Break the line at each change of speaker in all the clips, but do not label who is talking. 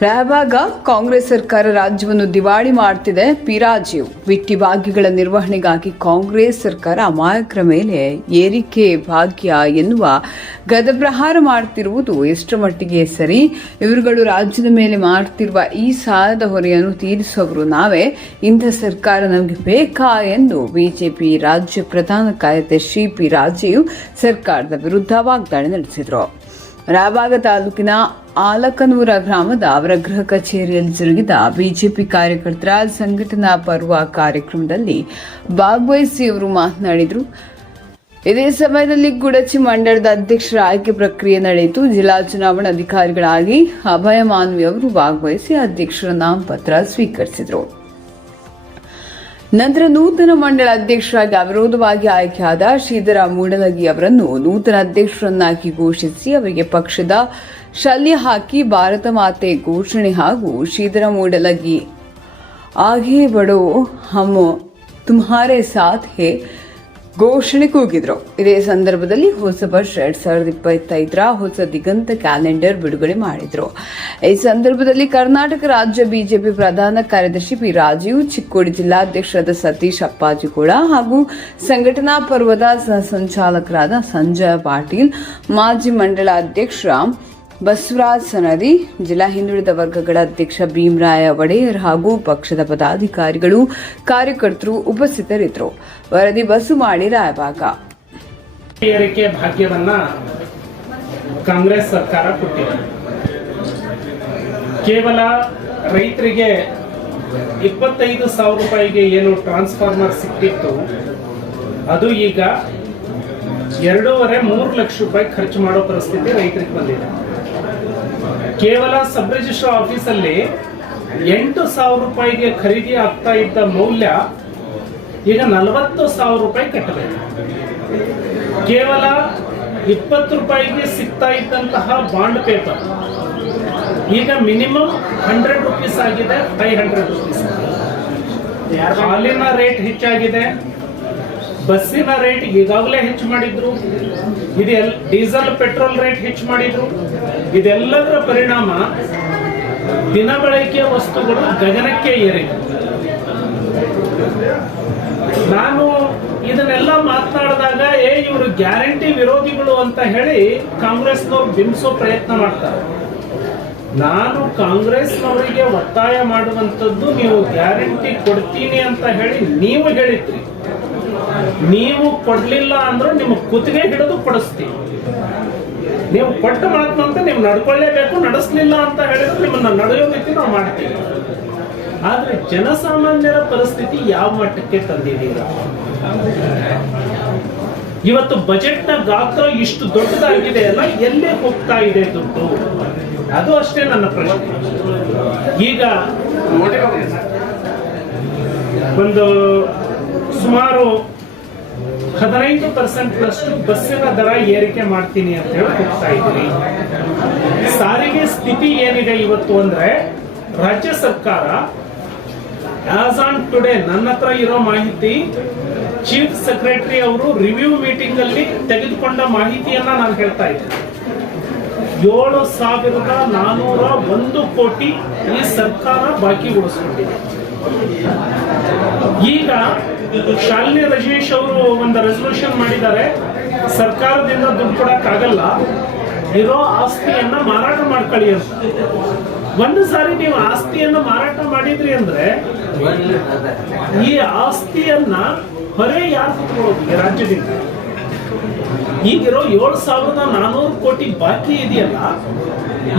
ರಾಯಬಾಗ ಕಾಂಗ್ರೆಸ್ ಸರ್ಕಾರ ರಾಜ್ಯವನ್ನು ದಿವಾಳಿ ಮಾಡ್ತಿದೆ. ಪಿರಾಜೀವ್ ವಿಟ್ಟಿ ಭಾಗ್ಯಗಳ ನಿರ್ವಹಣೆಗಾಗಿ ಕಾಂಗ್ರೆಸ್ ಸರ್ಕಾರ ಅಮಾಯಕರ ಮೇಲೆ ಏರಿಕೆ ಭಾಗ್ಯ ಎನ್ನುವ ಗದಪ್ರಹಾರ ಮಾಡ್ತಿರುವುದು ಎಷ್ಟರ ಮಟ್ಟಿಗೆ ಸರಿ? ಇವರುಗಳು ರಾಜ್ಯದ ಮೇಲೆ ಮಾಡ್ತಿರುವ ಈ ಸಾಲದ ಹೊರೆಯನ್ನು ತೀರಿಸುವವರು ನಾವೇ. ಇಂಥ ಸರ್ಕಾರ ನಮಗೆ ಬೇಕಾ ಎಂದು ಬಿಜೆಪಿ ರಾಜ್ಯ ಪ್ರಧಾನ ಕಾರ್ಯದರ್ಶಿ ಪಿ ರಾಜೀವ್ ಸರ್ಕಾರದ ವಿರುದ್ಧ ವಾಗ್ದಾಳಿ ನಡೆಸಿದರು. ರಾಯಬಾಗ ತಾಲೂಕಿನ ಆಲಕನೂರ ಗ್ರಾಮದ ಅವರ ಗೃಹ ಕಚೇರಿಯಲ್ಲಿ ಜರುಗಿದ ಬಿಜೆಪಿ ಕಾರ್ಯಕರ್ತರ ಸಂಘಟನಾ ಪರ್ವ ಕಾರ್ಯಕ್ರಮದಲ್ಲಿ ಭಾಗವಹಿಸಿ ಅವರು ಮಾತನಾಡಿದರು. ಇದೇ ಸಮಯದಲ್ಲಿ ಗುಡಚಿ ಮಂಡಳದ ಅಧ್ಯಕ್ಷರ ಆಯ್ಕೆ ಪ್ರಕ್ರಿಯೆ ನಡೆಯಿತು. ಜಿಲ್ಲಾ ಚುನಾವಣಾಧಿಕಾರಿಗಳಾಗಿ ಅಭಯ ಮಾನ್ವಿ ಅವರು ಭಾಗವಹಿಸಿ ಅಧ್ಯಕ್ಷರ ನಾಮಪತ್ರ ಸ್ವೀಕರಿಸಿದರು. ನಂತರ ನೂತನ ಮಂಡಳ ಅಧ್ಯಕ್ಷರಾಗಿ ಅವಿರೋಧವಾಗಿ ಆಯ್ಕೆಯಾದ ಶ್ರೀಧರ ಮೂಡಲಗಿ ಅವರನ್ನು ನೂತನ ಅಧ್ಯಕ್ಷರನ್ನಾಗಿ ಘೋಷಿಸಿ ಅವರಿಗೆ ಪಕ್ಷದ ಶಲ್ಯ ಹಾಕಿ ಭಾರತ ಮಾತೆ ಘೋಷಣೆ ಹಾಗೂ ಶ್ರೀಧರ ಮೂಡಲಗಿ ಆಗೇ ಬಡೋ ಹಮ್ ತುಮ್ಹಾರೆ ಸಾಥ್ ಹೇ ಘೋಷಣೆ ಕೂಗಿದ್ರು. ಇದೇ ಸಂದರ್ಭದಲ್ಲಿ ಹೊಸ ವರ್ಷ ಎರಡ್ ಸಾವಿರದ ಇಪ್ಪತ್ತೈದರ ಹೊಸ ದಿಗಂತ ಕ್ಯಾಲೆಂಡರ್ ಬಿಡುಗಡೆ ಮಾಡಿದ್ರು. ಈ ಸಂದರ್ಭದಲ್ಲಿ ಕರ್ನಾಟಕ ರಾಜ್ಯ ಬಿಜೆಪಿ ಪ್ರಧಾನ ಕಾರ್ಯದರ್ಶಿ ಪಿ ರಾಜೀವ್, ಚಿಕ್ಕೋಡಿ ಜಿಲ್ಲಾಧ್ಯಕ್ಷರಾದ ಸತೀಶ್ ಅಪ್ಪಾಜಿಗೌಡ ಹಾಗೂ ಸಂಘಟನಾ ಪರ್ವದ ಸಹ ಸಂಚಾಲಕರಾದ ಸಂಜಯ್ ಪಾಟೀಲ್, ಮಾಜಿ ಮಂಡಳ ಅಧ್ಯಕ್ಷ ಬಸವರಾಜ್ ಸನದಿ ಜಿಲ್ಲಾ ಹಿಂದುಳಿದ ವರ್ಗಗಳ ಅಧ್ಯಕ್ಷ ಭೀಮರಾಯ ಒಡೆಯರ್ ಹಾಗೂ ಪಕ್ಷದ ಪದಾಧಿಕಾರಿಗಳು ಕಾರ್ಯಕರ್ತರು ಉಪಸ್ಥಿತರಿದ್ದರು. ವರದಿ ಬಸು ಮಾಡಿ ರಾಯಬಾಗ
ಭಾಗ್ಯವನ್ನ ಕಾಂಗ್ರೆಸ್ ಸರ್ಕಾರ ಕೊಟ್ಟಿದೆ. ಕೇವಲ ರೈತರಿಗೆ ಇಪ್ಪತ್ತೈದು ಸಾವಿರ ರೂಪಾಯಿಗೆ ಏನು ಟ್ರಾನ್ಸ್ಫಾರ್ಮರ್ ಸಿಕ್ಕಿತ್ತು, ಅದು ಈಗ ಎರಡೂವರೆ ಮೂರು ಲಕ್ಷ ರೂಪಾಯಿ ಖರ್ಚು ಮಾಡೋ ಪರಿಸ್ಥಿತಿ ರೈತರಿಗೆ ಬಂದಿದೆ. ಕೇವಲ ಸಬ್ ರಿಜಿಸ್ಟರ್ ಆಫೀಸಲ್ಲಿ ಎಂಟು ಸಾವಿರ ರೂಪಾಯಿಗೆ ಖರೀದಿ ಆಗ್ತಾ ಇದ್ದ ಮೌಲ್ಯ ಈಗ ನಲವತ್ತು ಸಾವಿರ ರೂಪಾಯಿ ಕಟ್ಟಬೇಕು. ಕೇವಲ ಇಪ್ಪತ್ತು ರೂಪಾಯಿಗೆ ಸಿಗ್ತಾ ಇದ್ದಂತಹ ಬಾಂಡ್ ಪೇಪರ್. ಈಗ ಮಿನಿಮಮ್ ಹಂಡ್ರೆಡ್ ರುಪೀಸ್ ಆಗಿದೆ, ಫೈವ್ ಹಂಡ್ರೆಡ್ ರುಪೀಸ್. ಹಾಲಿನ ರೇಟ್ ಹೆಚ್ಚಾಗಿದೆ. ಬಸ್ಸಿನ ರೇಟ್ ಈಗಾಗಲೇ ಹೆಚ್ಚು ಮಾಡಿದ್ರು. ಇದೆಲ್ಲ ಡೀಸೆಲ್, ಪೆಟ್ರೋಲ್ ರೇಟ್ ಹೆಚ್ಚು ಮಾಡಿದ್ರು. ಇದೆಲ್ಲದರ ಪರಿಣಾಮ ದಿನಬಳಕೆಯ ವಸ್ತುಗಳು ಗಗನಕ್ಕೆ ಏರಿ ನಾನು ಇದನ್ನೆಲ್ಲ ಮಾತನಾಡಿದಾಗ, ಏ, ಇವರು ಗ್ಯಾರಂಟಿ ವಿರೋಧಿಗಳು ಅಂತ ಹೇಳಿ ಕಾಂಗ್ರೆಸ್ನವ್ರು ಬಿಂಬಿಸೋ ಪ್ರಯತ್ನ ಮಾಡ್ತಾರೆ. ನಾನು ಕಾಂಗ್ರೆಸ್ನವರಿಗೆ ಒತ್ತಾಯ ಮಾಡುವಂಥದ್ದು ನೀವು ಗ್ಯಾರಂಟಿ ಕೊಡ್ತೀನಿ ಅಂತ ಹೇಳಿ ನೀವು ಹೇಳಿದ್ರಿ. ನೀವು ಕೊಡ್ಲಿಲ್ಲ ಅಂದ್ರೆ ನಿಮ್ಮ ಕುತ್ತಿಗೆ ಹಿಡಿದು ಕೊಡಿಸ್ತೀವಿ ನೀವು ಕೊಟ್ಟ ಅಂತ ನೀವು ನಡ್ಕೊಳ್ಳೇಬೇಕು, ನಡೆಸಲಿಲ್ಲ ಅಂತ ಹೇಳಿದ್ರೆ ನಿಮ್ಮನ್ನ ನಡೆಯೋದಕ್ಕೆ ನಾವು ಮಾಡ್ತೀವಿ. ಆದ್ರೆ ಜನಸಾಮಾನ್ಯರ ಪರಿಸ್ಥಿತಿ ಯಾವ ಮಟ್ಟಕ್ಕೆ ತಂದಿದ್ದೀರಾ? ಇವತ್ತು ಬಜೆಟ್ನ ಗಾತ್ರ ಇಷ್ಟು ದೊಡ್ಡದಾಗಿದೆ ಅಲ್ಲ, ಎಲ್ಲೇ ಹೋಗ್ತಾ ಇದೆ ದುಡ್ಡು? ಅದು ಅಷ್ಟೇ ನನ್ನ ಪ್ರಶ್ನೆ. ಈಗ ಒಂದು ಸುಮಾರು ಹದಿನೈದು ಪರ್ಸೆಂಟ್ನಷ್ಟು ಬಸ್ಸಿನ ದರ ಏರಿಕೆ ಮಾಡ್ತೀನಿ ಅಂತ ಹೇಳಿ ಹೋಗ್ತಾ ಇದ್ದೀರಿ ಸಾರಿಗೆ ಸ್ಥಿತಿ ಏನಿದೆ ಇವತ್ತು ಅಂದ್ರೆ ರಾಜ್ಯ ಸರ್ಕಾರ ಆಸ್ ಆನ್ ಟುಡೇ ನನ್ನ ಹತ್ರ ಇರೋ ಮಾಹಿತಿ, ಚೀಫ್ ಸೆಕ್ರೆಟರಿ ಅವರು ರಿವ್ಯೂ ಮೀಟಿಂಗ್ ಅಲ್ಲಿ ತೆಗೆದುಕೊಂಡ ಮಾಹಿತಿಯನ್ನ ನಾನು ಹೇಳ್ತಾ ಇದ್ದೇನೆ. ಏಳು ಸಾವಿರದ ನಾನೂರ ಒಂದು ಕೋಟಿ ಈ ಸರ್ಕಾರ ಬಾಕಿ ಉಳಿಸ್ಕೊಂಡಿದೆ. ಈಗ ಶಾಲಿನಿ ರಜೇಶ್ ಅವರು ಒಂದು ರೆಸಲ್ಯೂಷನ್ ಮಾಡಿದ್ದಾರೆ. ಸರ್ಕಾರದಿಂದ ದುಡ್ಡು ಕೊಡಕ್ಕಾಗಲ್ಲ. ಇರೋ ಆಸ್ತಿಯನ್ನ ಮಾರಾಟ ಮಾಡ್ಕೊಳ್ಳಿ ಅಂತ. ಒಂದು ಸಾರಿ ನೀವು ಆಸ್ತಿಯನ್ನ ಮಾರಾಟ ಮಾಡಿದ್ರಿ ಅಂದ್ರೆ ಈ ಆಸ್ತಿಯನ್ನ ಹೊರೆ ಯಾರು ಕುತ್ಕೊಳ್ಳೋದು ರಾಜ್ಯದಿಂದ? ಈಗಿರೋ ಏಳು ಸಾವಿರದ ನಾನೂರು ಕೋಟಿ ಬಾಕಿ ಇದೆಯಲ್ಲ,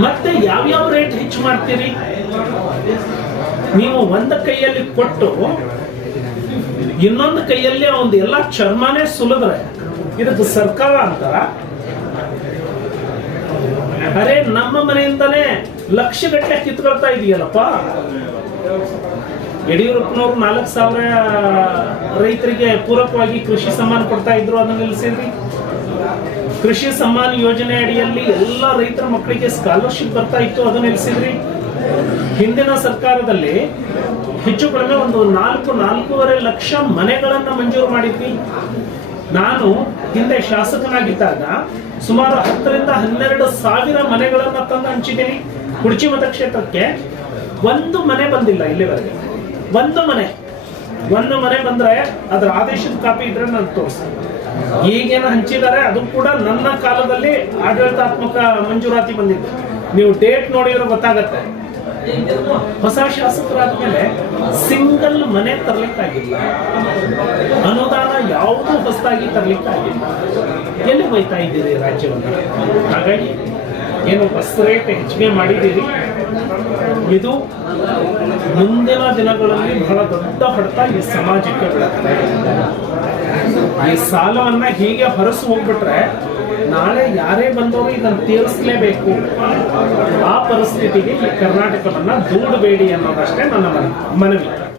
ಮತ್ತೆ ಯಾವ್ಯಾವ ರೇಟ್ ಹೆಚ್ಚು ಮಾಡ್ತೀರಿ? ನೀವು ಒಂದ ಕೈಯಲ್ಲಿ ಕೊಟ್ಟು ಇನ್ನೊಂದು ಕೈಯಲ್ಲಿ ಒಂದು ಎಲ್ಲ ಚರ್ಮನೇ ಸುಲಿದ್ರೆ, ಇದಕ್ಕೆ ಸರ್ಕಾರ ಅಂತಾರ? ಅರೆ, ನಮ್ಮ ಮನೆಯಿಂದನೇ ಲಕ್ಷ ಗಟ್ಟಲೆ ಕಿತ್ಕೊಳ್ತಾ ಇದೆಯಲ್ಲಪ್ಪ? ಯಡಿಯೂರಪ್ಪನವ್ರು ನಾಲ್ಕು ಸಾವಿರ ರೈತರಿಗೆ ಪೂರಕವಾಗಿ ಕೃಷಿ ಸಮ್ಮಾನ ಕೊಡ್ತಾ ಇದ್ರು ಅದನ್ನ ನಿಲ್ಲಿಸಿದ್ರಿ ಕೃಷಿ ಸಮ್ಮಾನ ಯೋಜನೆ ಅಡಿಯಲ್ಲಿ ಎಲ್ಲ ರೈತರ ಮಕ್ಕಳಿಗೆ ಸ್ಕಾಲರ್ಶಿಪ್ ಬರ್ತಾ ಇತ್ತು ಅದನ್ನ ನಿಲ್ಲಿಸಿದ್ರಿ ಹಿಂದಿನ ಸರ್ಕಾರದಲ್ಲಿ ಹೆಚ್ಚು ಕಡಿಮೆ ಒಂದು ನಾಲ್ಕು, ನಾಲ್ಕೂವರೆ ಲಕ್ಷ ಮನೆಗಳನ್ನ ಮಂಜೂರು ಮಾಡಿದ್ವಿ. ನಾನು ಹಿಂದೆ ಶಾಸಕನಾಗಿದ್ದಾಗ ಸುಮಾರು ಹತ್ತರಿಂದ ಹನ್ನೆರಡು ಸಾವಿರ ಮನೆಗಳನ್ನ ತಂದು ಹಂಚಿದ್ದೀನಿ. ಕುರ್ಚಿ ಮತಕ್ಷೇತ್ರಕ್ಕೆ ಒಂದು ಮನೆ ಬಂದಿಲ್ಲ ಇಲ್ಲಿವರೆಗೆ. ಒಂದು ಮನೆ. ಒಂದು ಮನೆ ಬಂದ್ರೆ ಅದರ ಆದೇಶದ ಕಾಪಿ ಇದ್ರೆ ನಾನು ತೋರಿಸ್ತೀನಿ. ಈಗೇನು ಹಂಚಿದ್ದಾರೆ ಅದು ಕೂಡ ನನ್ನ ಕಾಲದಲ್ಲಿ ಆಡಳಿತಾತ್ಮಕ ಮಂಜೂರಾತಿ ಬಂದಿತ್ತು ನೀವು ಡೇಟ್ ನೋಡಿದ್ರೆ ಗೊತ್ತಾಗತ್ತೆ. ಹೊಸ ಶಾಸಕರಾದ್ಮೇಲೆ ಸಿಂಗಲ್ ಮನೆ ತರ್ಲಿಕ್ಕಾಗಿಲ್ಲ. ಅನುದಾನ ಯಾವುದೂ ಹೊಸದಾಗಿ ತರ್ಲಿಕ್ಕಾಗಿಲ್ಲ. ಎಲ್ಲಿ ಹೋಯ್ತಾ ಇದ್ದೀರಿ ರಾಜ್ಯವನ್ನು? ಹಾಗಾಗಿ ಏನು ಬಸ್ ರೇಟ್ ಹೆಚ್ಚಿಗೆ ಮಾಡಿದ್ದೀರಿ? ಇದು ಮುಂದಿನ ದಿನಗಳಲ್ಲಿ ಬಹಳ ದೊಡ್ಡ ಹೊಡೆತ ಈ ಸಮಾಜಕ್ಕೆ ಬೀಳುತ್ತೆ ಈ ಸಾಲವನ್ನ ಹೀಗೆ ಹೊರಸು ಹೋಗ್ಬಿಟ್ರೆ ನಾಳೆ ಯಾರೇ ಬಂದವರು ಇದನ್ನು ತೀರಿಸಲೇಬೇಕು. ಆ ಪರಿಸ್ಥಿತಿಗೆ ಈ ಕರ್ನಾಟಕವನ್ನ ದೂಡಬೇಡಿ ಅನ್ನೋದಷ್ಟೇ ನನ್ನ ಮನವಿ.